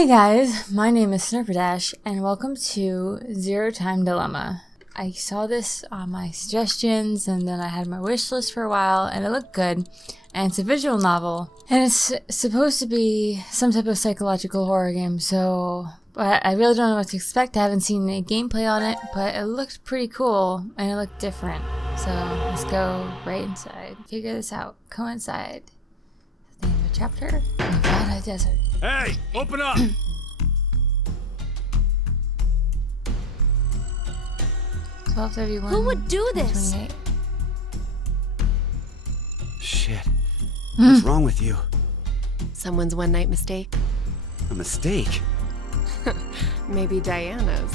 Hey guys, my name is Snerpadash, and welcome to Zero Time Dilemma. I saw this on my suggestions, and then I had my wish list for a while, and it looked good. And it's a visual novel, and it's supposed to be some type of psychological horror game, so I really don't know what to expect. I haven't seen any gameplay on it, but it looked pretty cool, and it looked different. So let's go right inside, figure this out, go inside. The name of the chapter, Nevada Desert. Hey, open up! 12:31. Who would do this? 28. Shit. What's wrong with you? Someone's one-night mistake? A mistake? Maybe Diana's.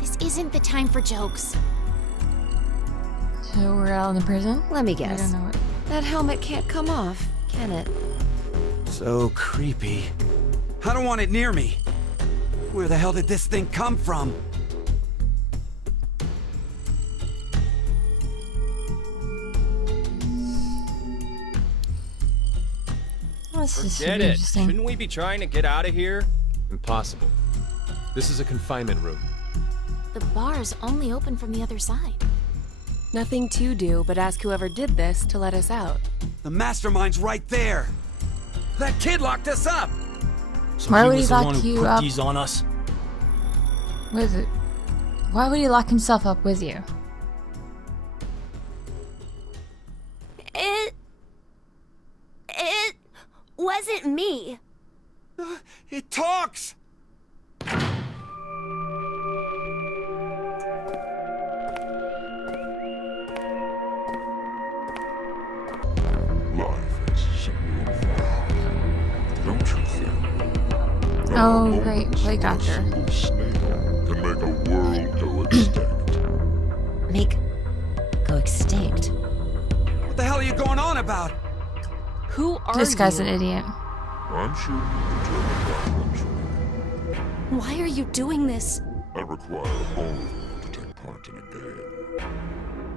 This isn't the time for jokes. So we're all in the prison? Let me I guess. don't know what. That helmet can't come off, can it? So creepy. I don't want it near me. Where the hell did this thing come from? This is Forget it. interesting. Shouldn't we be trying to get out of here? Impossible. This is a confinement room. The bar is only open from the other side. Nothing to do but ask whoever did this to let us out. The mastermind's right there. That kid locked us up. So Why he would he was the lock one who you put up? these on us? With it. Why would he lock himself up with you? It wasn't me. It talks. Life is simple. Don't you think? Oh, great. Play doctor. A single snail can make a world go extinct. Go extinct. What the hell are you going on about? Who are This guy's you? an idiot. I'm sure you can determine that eventually. Why are you doing this? I require all of you to take part in a game.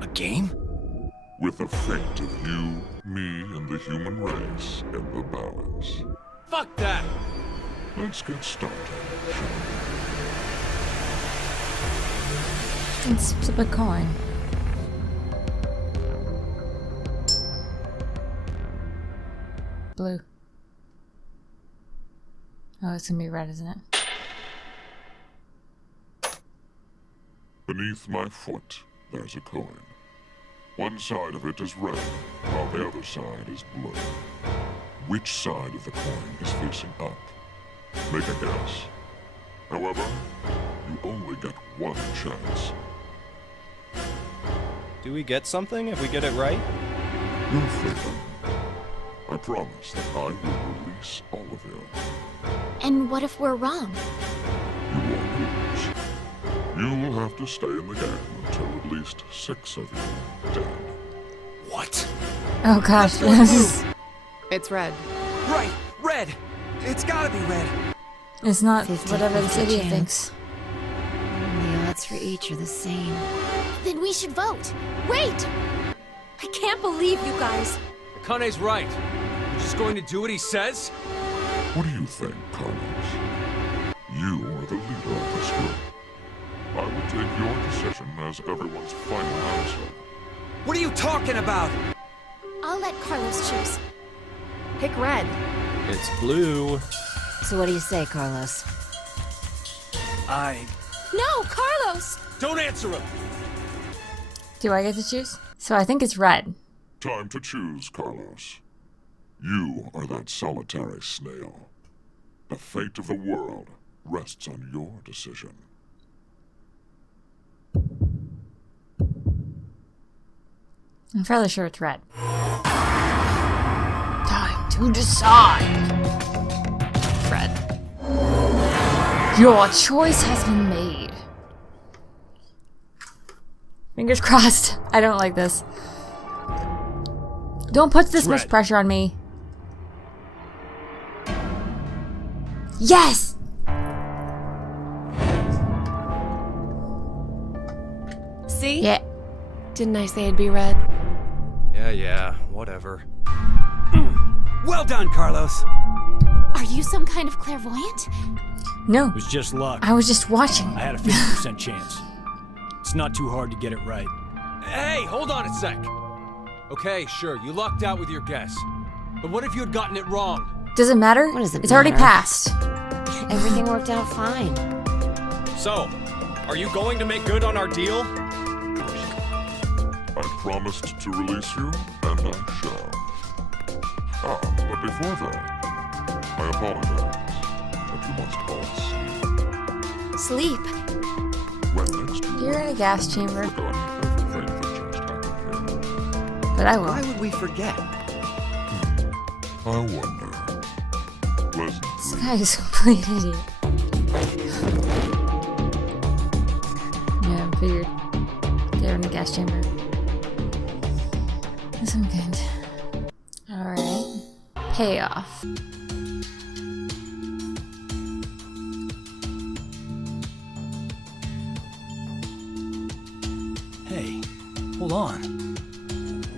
A game? With the fate of you, me, and the human race in the balance. Fuck that! Let's get started, shall Let's flip a coin. Blue. Oh, it's gonna be red, isn't it? we? Beneath my foot, there's a coin. One side of it is red, while the other side is blue. Which side of the coin is facing up? Make a guess. However, you only get one chance. Do we get something if we get it right? You'll fail. I promise that I will release all of you. And what if we're wrong? You won't lose. You'll have to stay in the game until at least 6 of you are dead. What? Oh gosh, this is. It's red. Right, red. It's gotta be red. It's not 50-50 whatever this idiot chance. thinks. The odds for each are the same. Then we should vote. Wait! I can't believe you guys. Akane's right. You're just going to do what he says? What do you think, Carlos? You are the leader of this group. I will take your decision as everyone's final answer. What are you talking about? I'll let Carlos choose. Pick red. It's blue. So what do you say, Carlos? No, Carlos! Don't answer him! Do I get to choose? So I think it's red. Time to choose, Carlos. You are that solitary snail. The fate of the world rests on your decision. I'm fairly sure it's red. Time to decide. Red. Your choice has been made. Fingers crossed. I don't like this. Don't put this much Red. pressure on me. Yes! See? Yeah. Didn't I say it'd be red? Yeah, whatever. Well done, Carlos. Are you some kind of clairvoyant? No, It was just luck. I was just watching. I had a 50% chance. It's not too hard to get it right. Hey, hold on a sec. Okay, sure, you lucked out with your guess. But what if you had gotten it wrong? Doesn't matter. What does it It's already matter? passed. Everything worked out fine. So, are you going to make good on our deal? I promised to release you, and I shall. But before that, I apologize that you must all sleep. Sleep. When next you You're in a gas chamber, forgot everything that just happened here. but I Why will. would we forget? I wonder. Pleasant This dreams. guy is a complete idiot. Yeah, I figured they're in the gas chamber. That's some good. Alright. Payoff. Hey, hold on.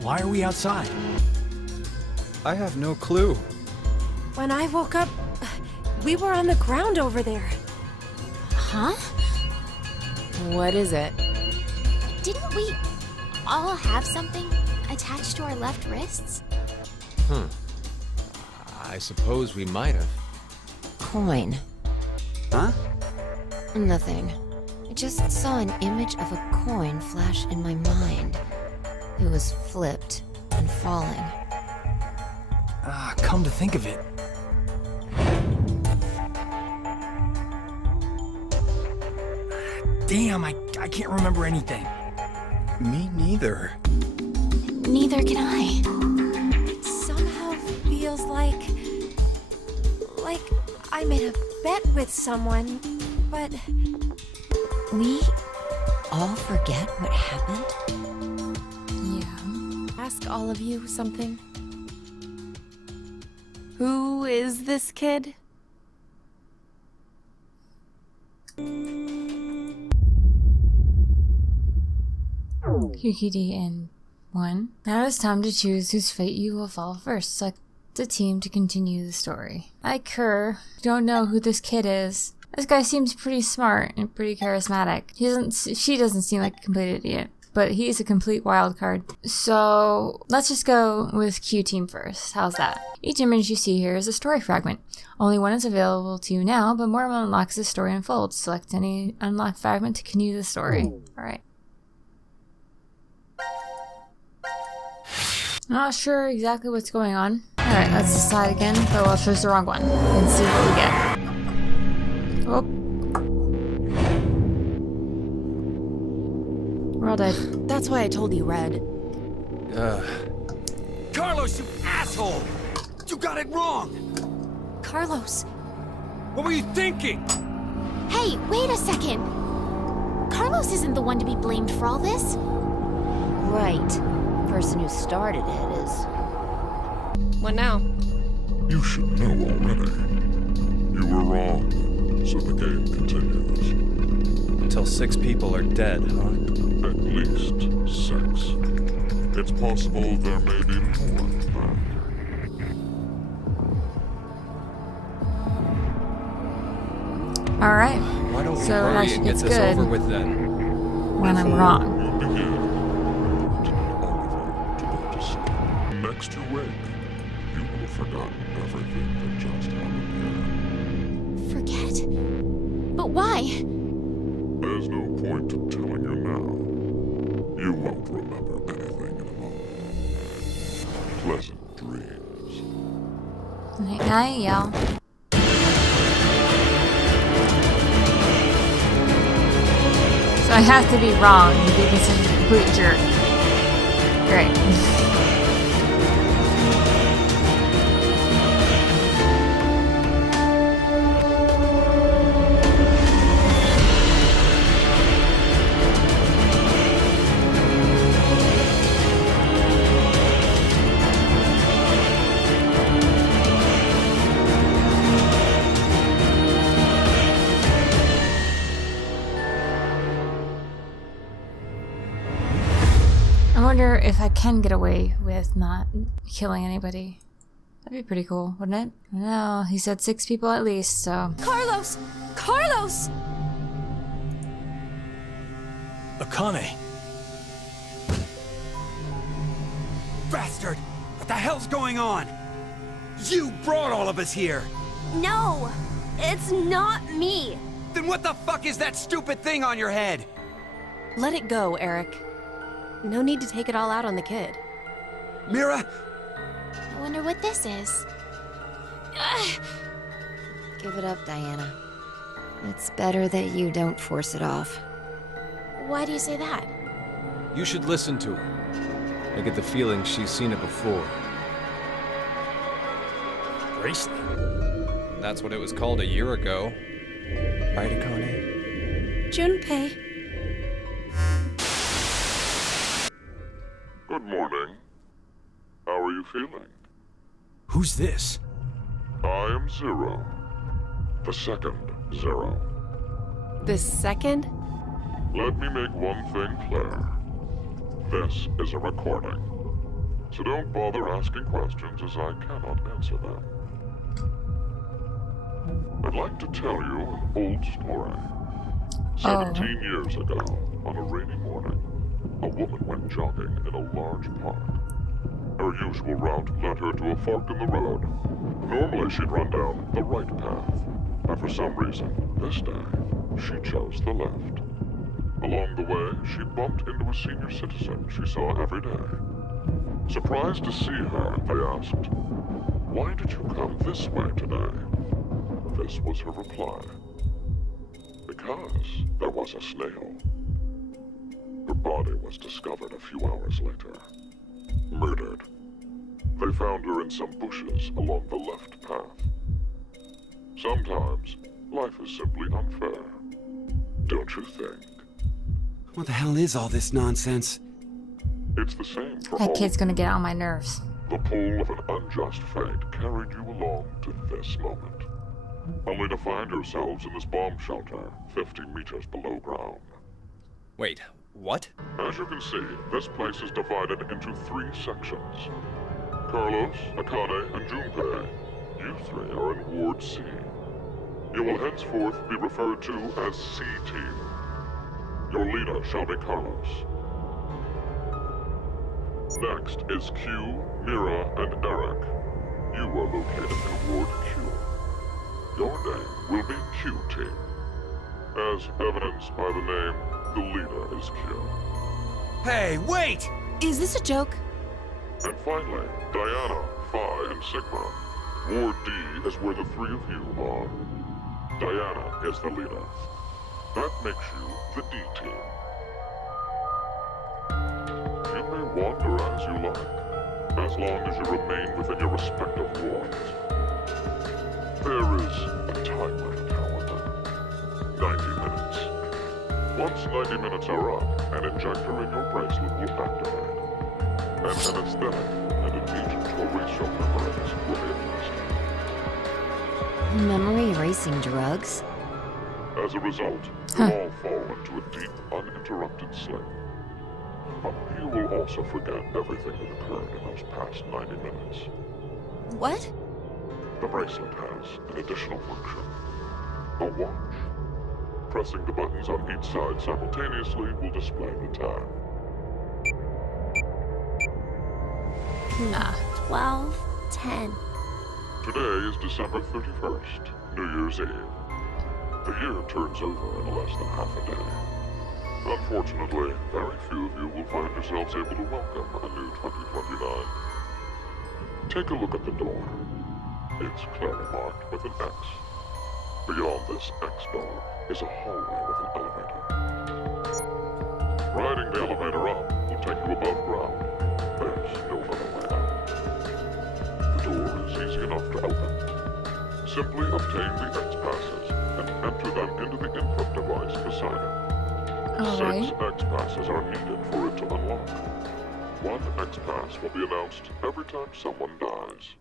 Why are we outside? I have no clue. When I woke up, we were on the ground over there. Huh? What is it? Didn't we all have something attached to our left wrists? I suppose we might have. Coin. Huh? Nothing. I just saw an image of a coin flash in my mind. It was flipped and falling. Come to think of it. Damn, I can't remember anything. Me neither. Neither can I. It somehow feels like I made a bet with someone, but We all forget what happened? Yeah. ask all of you something. Who is this kid? QQD and 1. Now it's time to choose whose fate you will follow first. Select the team to continue the story. I don't know who this kid is. This guy seems pretty smart and pretty charismatic. She doesn't seem like a complete idiot, but he's a complete wild card. So let's just go with Q team first. How's that? Each image you see here is a story fragment. Only one is available to you now, but more will unlock as the story unfolds. Select any unlocked fragment to continue the story. Alright. Not sure exactly what's going on. Alright, let's decide again, but we'll choose the wrong one and see what we get. Oh. We're all dead. That's why I told you, Red. Carlos, you asshole! You got it wrong! Carlos, What were you thinking? Hey, wait a second. Carlos isn't the one to be blamed for all this. Right. Person who started it is. what now? You should know already. You were wrong, so the game continues. Until 6 people are dead, huh? At least 6. It's possible there may be more than that. Alright, Why don't we So it hurry actually and get gets this good. over with then? when I'm wrong. We'll begin. Oliver, to go to sleep. Next you wake, you will have forgotten everything that just happened here. Forget? But why? There's no point to telling you now. You won't remember anything in a moment. Pleasant dreams. Night night, y'all. So I have to be wrong to be considered a complete jerk. Great. I wonder if I can get away with not killing anybody. That'd be pretty cool, wouldn't it? No, he said 6 people at least, so... Carlos! Carlos! Akane. Bastard! What the hell's going on? You brought all of us here! No! It's not me! Then what the fuck is that stupid thing on your head? Let it go, Eric. No need to take it all out on the kid. Mira? I wonder what this is. Give it up, Diana. It's better that you don't force it off. Why do you say that? You should listen to her. I get the feeling she's seen it before. Bracelet. That's what it was called a year ago. Right, Akane? Junpei. Good morning. How are you feeling? Who's this? I am Zero. The second Zero. The second? Let me make one thing clear. This is a recording. So don't bother asking questions as I cannot answer them. I'd like to tell you an old story. 17 years ago, on a rainy morning, a woman went jogging in a large park. Her usual route led her to a fork in the road. Normally she'd run down the right path, but for some reason, this day, she chose the left. Along the way, she bumped into a senior citizen she saw every day. Surprised to see her, they asked, "Why did you come this way today?" This was her reply. Because there was a snail. Her body was discovered a few hours later. Murdered. They found her in some bushes along the left path. Sometimes, life is simply unfair. Don't you think? What the hell is all this nonsense? It's the same for That all. kid's gonna get on my nerves. The pull of an unjust fate carried you along to this moment. Only to find yourselves in this bomb shelter 50 meters below ground. Wait, what? As you can see, this place is divided into 3 sections. Carlos, Akane, and Junpei. You 3 are in Ward C. You will henceforth be referred to as C-Team. Your leader shall be Carlos. Next is Q, Mira, and Eric. You are located in Ward Q. Your name will be Q-Team. As evidenced by the name, the leader is Q. Hey, wait! Is this a joke? And finally, Diana, Phi, and Sigma. Ward D is where the 3 of you are. Diana is the leader. That makes you the D-Team. You may wander as you like, as long as you remain within your respective wards. There is a time limit, however. 90 minutes. Once 90 minutes are up, an injector in your bracelet will activate. And an aesthetic and an agent to erase your memories will be administered. Memory erasing drugs? As a result, you'll all fall into a deep, uninterrupted sleep. But you will also forget everything that occurred in those past 90 minutes. What? The bracelet has an additional function. A watch. Pressing the buttons on each side simultaneously will display the time. 12:10. Today is December 31st, New Year's Eve. The year turns over in less than half a day. Unfortunately, very few of you will find yourselves able to welcome a new 2029. Take a look at the door. It's clearly marked with an X. Beyond this X door is a hallway with an elevator. Riding the elevator up will take you above ground. There's no other way out. The door is easy enough to open. Simply obtain the X passes and enter them into the input device beside it. Alright. 6 X passes are needed for it to unlock. 1 X pass will be announced every time someone dies.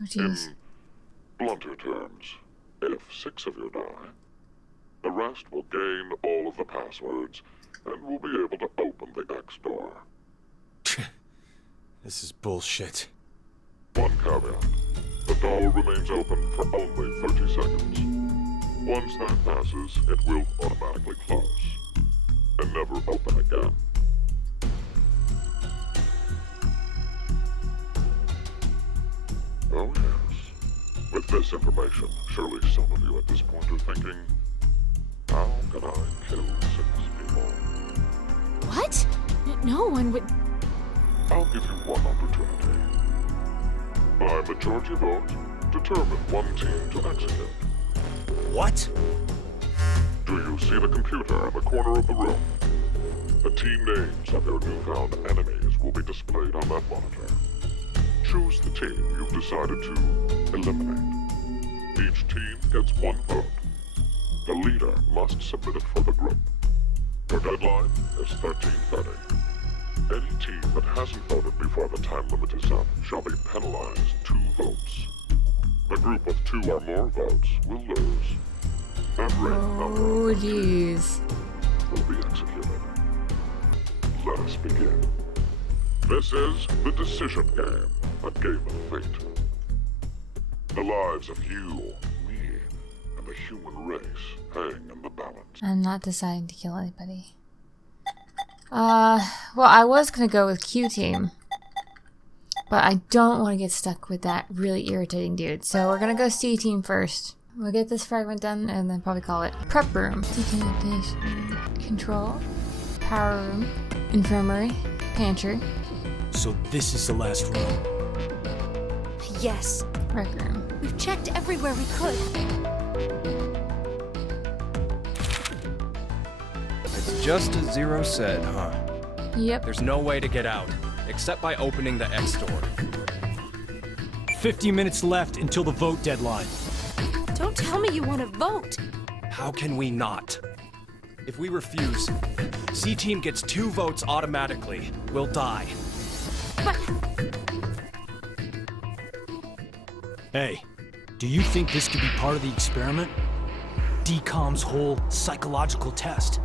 Oh, jeez. In blunter terms, if 6 of you die, the rest will gain all of the passwords and we'll be able to open the X door. This is bullshit. One caveat. The door remains open for only 30 seconds. Once that passes, it will automatically close and never open again. Oh yes. With this information, surely some of you at this point are thinking, how can I kill 6 people? What? No one would... I'll give you one opportunity. By majority vote, determine one team to execute. What? Do you see the computer in the corner of the room? The team names of your newfound enemies will be displayed on that monitor. Choose the team you've decided to eliminate. Each team gets 1 vote. The leader must submit it for the group. Your deadline is 13:30. Any team that hasn't voted before the time limit is up shall be penalized 2 votes. The group with 2 or more votes will lose. Every number Oh, jeez. will be executed. Let us begin. This is the decision game, a game of fate. The lives of you, me, and the human race hang in the balance. I'm not deciding to kill anybody. Well, I was gonna go with Q team, but I don't want to get stuck with that really irritating dude. So we're gonna go C team first. We'll get this fragment done and then probably call it prep room, decontamination, control, power room, infirmary, pantry, So this is the last room. Yes. rec room. We've checked everywhere we could. It's just as Zero said, huh? Yep. There's no way to get out, except by opening the X door. 50 minutes left until the vote deadline. Don't tell me you want to vote. How can we not? If we refuse, C team gets 2 votes automatically. We'll die. But Hey, do you think this could be part of the experiment? DCOM's whole psychological test.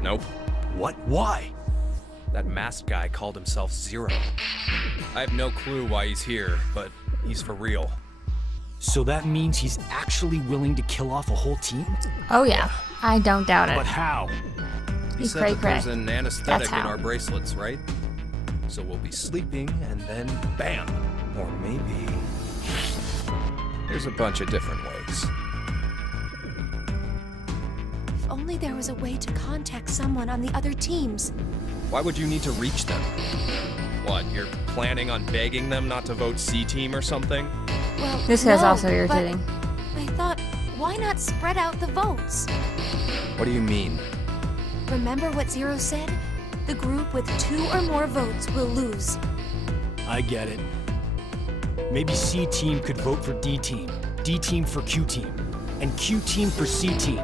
Nope. What? Why? That masked guy called himself Zero. I have no clue why he's here, but he's for real. So that means he's actually willing to kill off a whole team? Oh yeah, I don't doubt But it. how? He He's said cray that there's cray. an anesthetic in how. our bracelets, right? So we'll be sleeping and then bam. Or maybe... There's a bunch of different ways. if only there was a way to contact someone on the other teams. Why would you need to reach them? What, you're planning on begging them not to vote C team or something? Well, This guy's no, also but irritating. I thought, why not spread out the votes? What do you mean? Remember what Zero said? The group with 2 or more votes will lose. I get it. Maybe C team could vote for D team for Q team, and Q team for C team.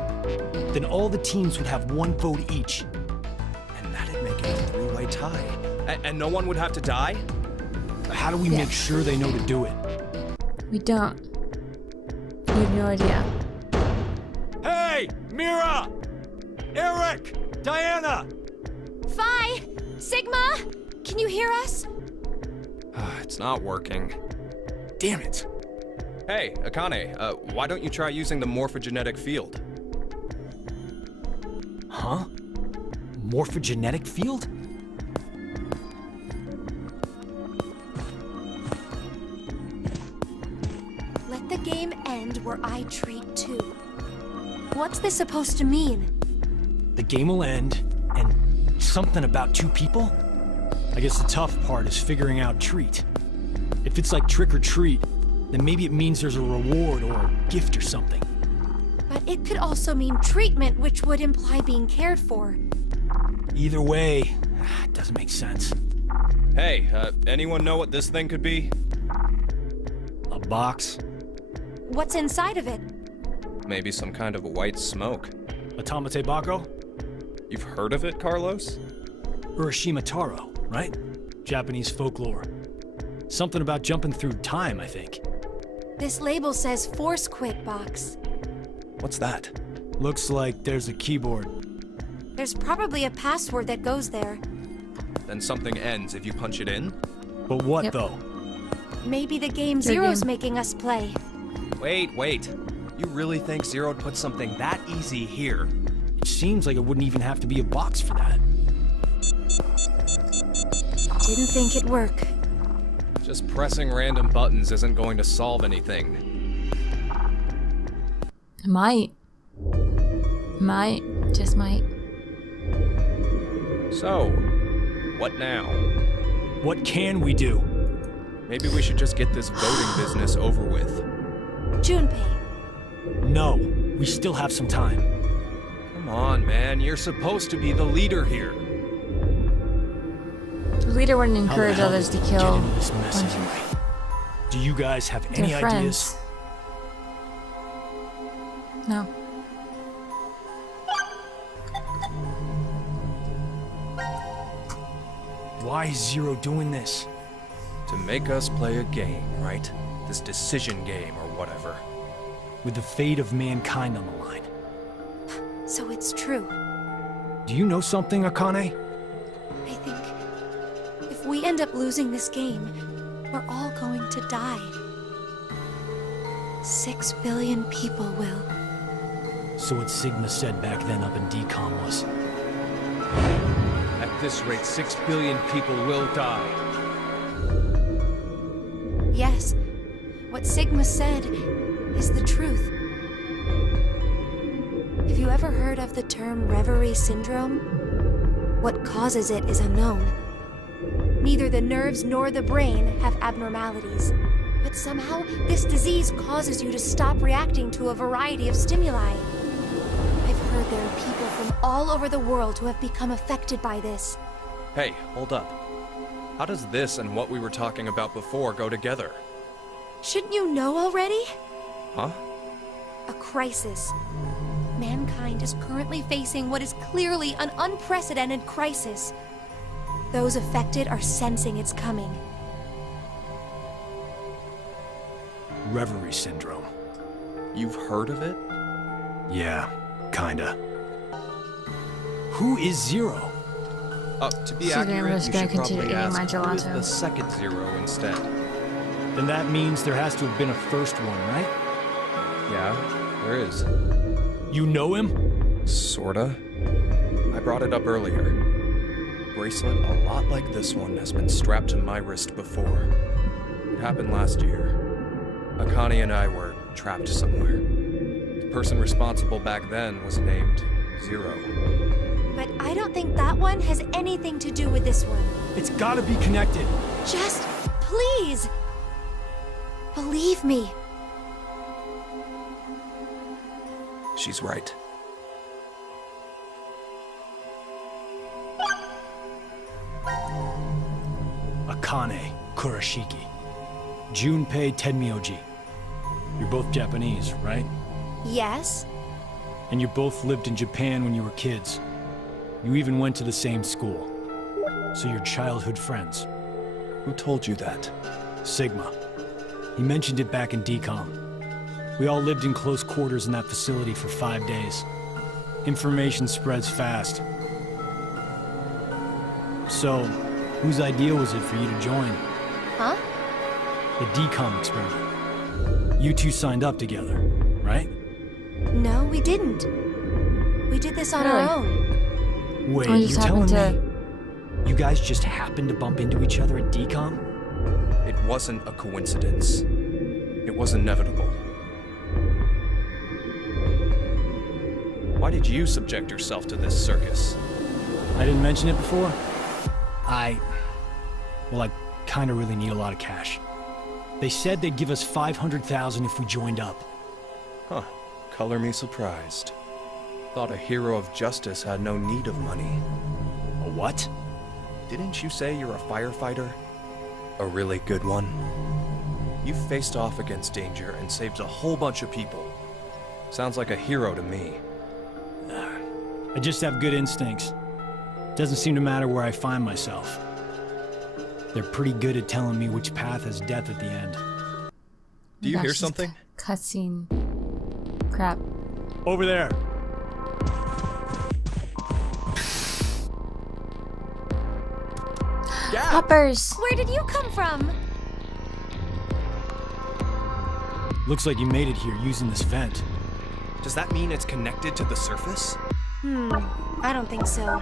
Then all the teams would have 1 vote each. And that'd make it a 3-way tie. And no one would have to die? How do we make sure they know to do it? We don't. We have no idea. Hey! Mira! Eric! Diana! Phi! Sigma! Can you hear us? It's not working. Damn it! Hey, Akane, why don't you try using the morphogenetic field? Huh? Morphogenetic field? Let the game end where I treat 2. What's this supposed to mean? The game will end, and something about 2 people? I guess the tough part is figuring out treat. If it's like trick or treat, then maybe it means there's a reward or a gift or something. But it could also mean treatment, which would imply being cared for. Either way, it doesn't make sense. Hey, anyone know what this thing could be? A box? What's inside of it? Maybe some kind of white smoke. Automate Bako? You've heard of it, Carlos? Urashima Taro, right? Japanese folklore. Something about jumping through time, I think. This label says Force Quit Box. What's that? Looks like there's a keyboard. There's probably a password that goes there. Then something ends if you punch it in? But what, Yep. though? Maybe the game Your Zero's game. making us play. Wait. You really think Zero'd put something that easy here? It seems like it wouldn't even have to be a box for that. Didn't think it'd work. Just pressing random buttons isn't going to solve anything. Might. Just might. So, what now? What can we do? Maybe we should just get this voting business over with. Junpei, No, we still have some time. Come on, man. You're supposed to be the leader here. The leader wouldn't How the encourage hell others did to we get kill into this mess bunch of anyway? Do you guys have their any friends. ideas? No. Why is Zero doing this? To make us play a game, right? This decision game or whatever. With the fate of mankind on the line. so it's true. Do you know something, Akane? I think if we end up losing this game, we're all going to die. 6 billion people will. So what Sigma said back then up in DCOM was, At this rate, 6 billion people will die. Yes, what Sigma said is the truth. Have you ever heard of the term reverie syndrome? What causes it is unknown. Neither the nerves nor the brain have abnormalities. But somehow, this disease causes you to stop reacting to a variety of stimuli. I've heard there are people from all over the world who have become affected by this. Hey, hold up. How does this and what we were talking about before go together? Shouldn't you know already? Huh? A crisis. Mankind is currently facing what is clearly an unprecedented crisis. Those affected are sensing it's coming. reverie syndrome. You've heard of it? Yeah, kinda. Who is Zero? To be Excuse me, I'm accurate, just you gonna should probably continue eating ask my who is gelato. the second Zero instead. Then that means there has to have been a first one, right? Yeah, there is. You know him? Sorta. I brought it up earlier. Bracelet a lot like this one has been strapped to my wrist before. It happened last year. Akane and I were trapped somewhere. The person responsible back then was named Zero. But I don't think that one has anything to do with this one. It's gotta be connected. Just, please, believe me. She's right. Akane Kurashiki. Junpei Tenmyoji. You're both Japanese, right? Yes? And you both lived in Japan when you were kids. You even went to the same school. So you're childhood friends. Who told you that? Sigma. He mentioned it back in DCOM. We all lived in close quarters in that facility for 5 days. Information spreads fast. So, whose idea was it for you to join? Huh? The DCOM experiment. You two signed up together, right? No, we didn't. We did this on our own. Wait, I you're just telling happened me you guys just happened to bump into each other at DCOM? It wasn't a coincidence. It was inevitable. Why did you subject yourself to this circus? I didn't mention it before? I kinda really need a lot of cash. They said they'd give us $500,000 if we joined up. Huh. Color me surprised. Thought a hero of justice had no need of money. A what? Didn't you say you're a firefighter? A really good one? You faced off against danger and saved a whole bunch of people. Sounds like a hero to me. I just have good instincts. Doesn't seem to matter where I find myself. They're pretty good at telling me which path has death at the end. Do you hear something? Cutscene. Crap. Over there! puppers. Where did you come from? Looks like you made it here using this vent. Does that mean it's connected to the surface? I don't think so.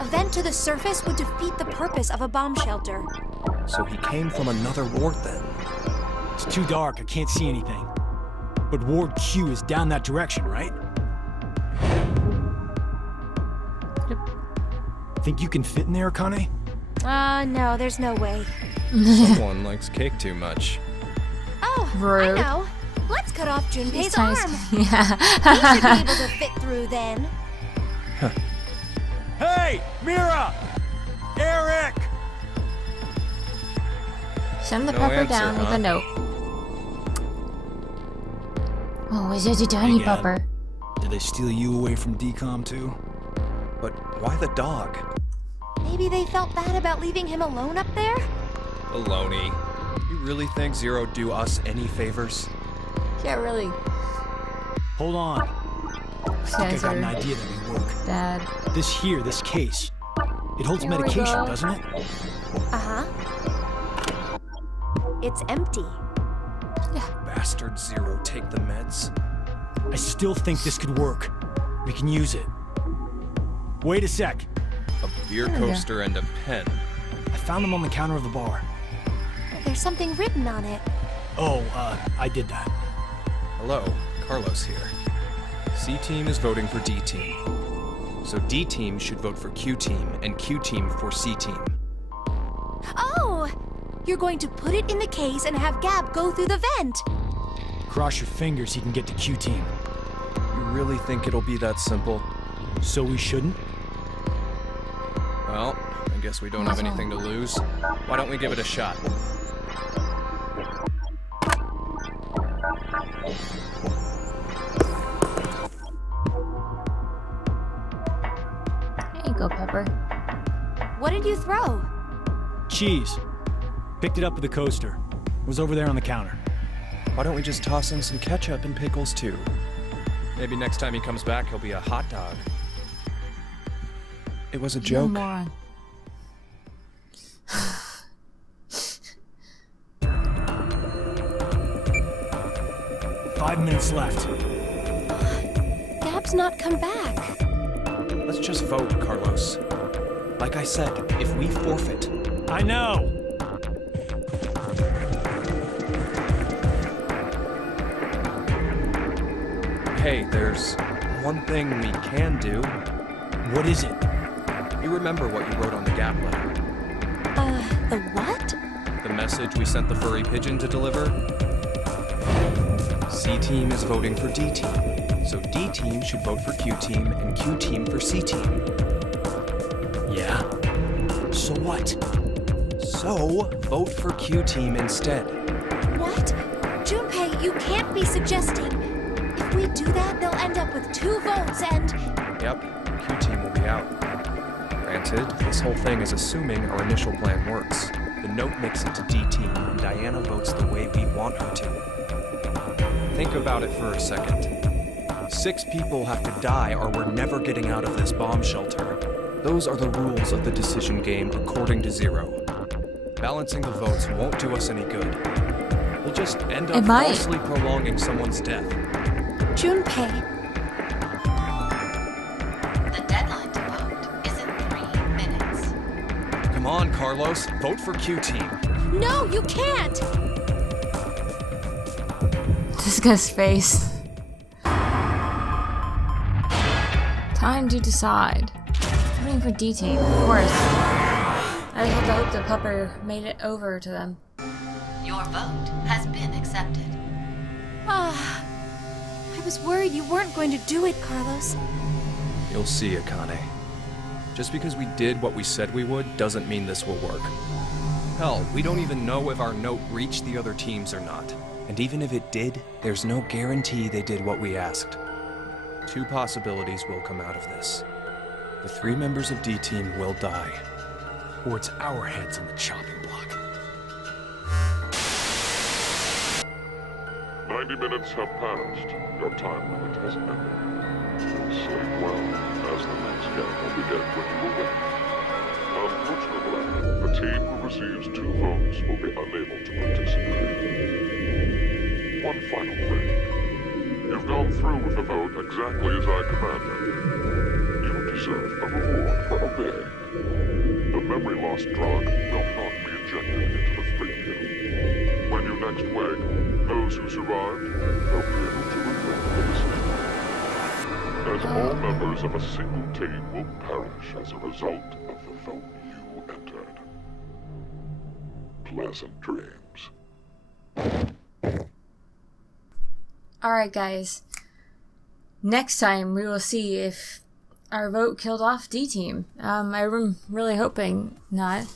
A vent to the surface would defeat the purpose of a bomb shelter. So he came from another ward then. It's too dark, I can't see anything. But Ward Q is down that direction, right? Yep. Think you can fit in there, Akane? No, there's no way. Someone likes cake too much. Oh, Rude. I know. Let's cut off Junpei's trying to arm. yeah. He should be able to fit through then. Hey, Mira! Eric! Send the No pupper answer, down with huh? a note. Oh, is it a tiny Again. pupper? Did they steal you away from DCOM too? But why the dog? Maybe they felt bad about leaving him alone up there? Baloney. You really think Zero do us any favors? Yeah, really. Hold on. I These think I guys got an are idea that may work. bad. This case. It holds Here we medication, go. doesn't it? Uh-huh. It's empty. Bastard Zero, take the meds. I still think this could work. We can use it. Wait a sec. A beer There we go. coaster and a pen. I found them on the counter of the bar. There's something written on it. Oh, I did that. Hello, Carlos here. C-Team is voting for D-Team. So D-Team should vote for Q-Team, and Q-Team for C-Team. Oh! You're going to put it in the case and have Gab go through the vent. Cross your fingers he can get to Q-Team. You really think it'll be that simple? So we shouldn't? Well, I guess we don't have anything to lose. Why don't we give it a shot? There you go, Pepper. What did you throw? Cheese. Picked it up with the coaster. It was over there on the counter. Why don't we just toss in some ketchup and pickles too? Maybe next time he comes back, he'll be a hot dog. It was a You joke. moron. 5 minutes left. Gab's not come back. Let's just vote, Carlos. Like I said, if we forfeit, I know! hey, there's one thing we can do. What is it? You remember what you wrote on the Gap letter? The what? The message we sent the furry pigeon to deliver? C-Team is voting for D-Team, so D-Team should vote for Q-Team and Q-Team for C-Team. Yeah? So what? So, vote for Q-Team instead. What? Junpei, you can't be suggesting. If we do that, they'll end up with 2 votes and... Yep, Q-Team will be out. Granted, this whole thing is assuming our initial plan works. The note makes it to D-Team, and Diana votes the way we want her to. Think about it for a second. 6 people have to die or we're never getting out of this bomb shelter. Those are the rules of the decision game according to Zero. Balancing the votes won't do us any good. We'll just end up It might. falsely prolonging someone's death. Junpei, The deadline to vote is in 3 minutes. Come on, Carlos, vote for Q-Team. no, you can't! This guy's face. Time to decide. Voting for D-Team, of course. I just have to hope the pupper made it over to them. Your vote has been accepted. I was worried you weren't going to do it, Carlos. You'll see, Akane. Just because we did what we said we would doesn't mean this will work. Hell, we don't even know if our note reached the other teams or not. And even if it did, there's no guarantee they did what we asked. 2 possibilities will come out of this. The 3 members of D-Team will die. Or it's our heads on the chopping block. 90 minutes have passed. Your time limit has ended. Sleep well, as the next game will be dead when you awake. Unfortunately, The team who receives 2 votes will be unable to participate. One final thing. You've gone through with the vote exactly as I commanded. You deserve a reward for obeying. The memory loss drug will not be injected into the 3 of you. When you next wake, those who survived will be able to regret the decision. As all members of a single team will perish as a result of the vote you entered. Pleasant dreams. Alright, guys. Next time we will see if our vote killed off D-Team. I'm really hoping not.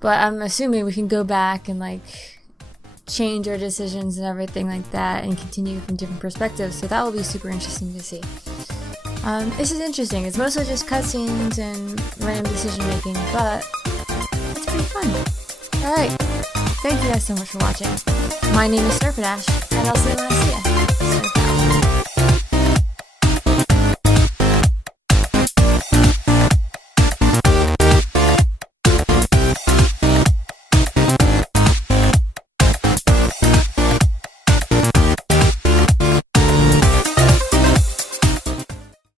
But I'm assuming we can go back and, like, change our decisions and everything like that and continue from different perspectives. So that will be super interesting to see. This is interesting. It's mostly just cutscenes and random decision making, but it's pretty fun. Alright. Thank you guys so much for watching. My name is Snerpadash, and I'll see you when I see you.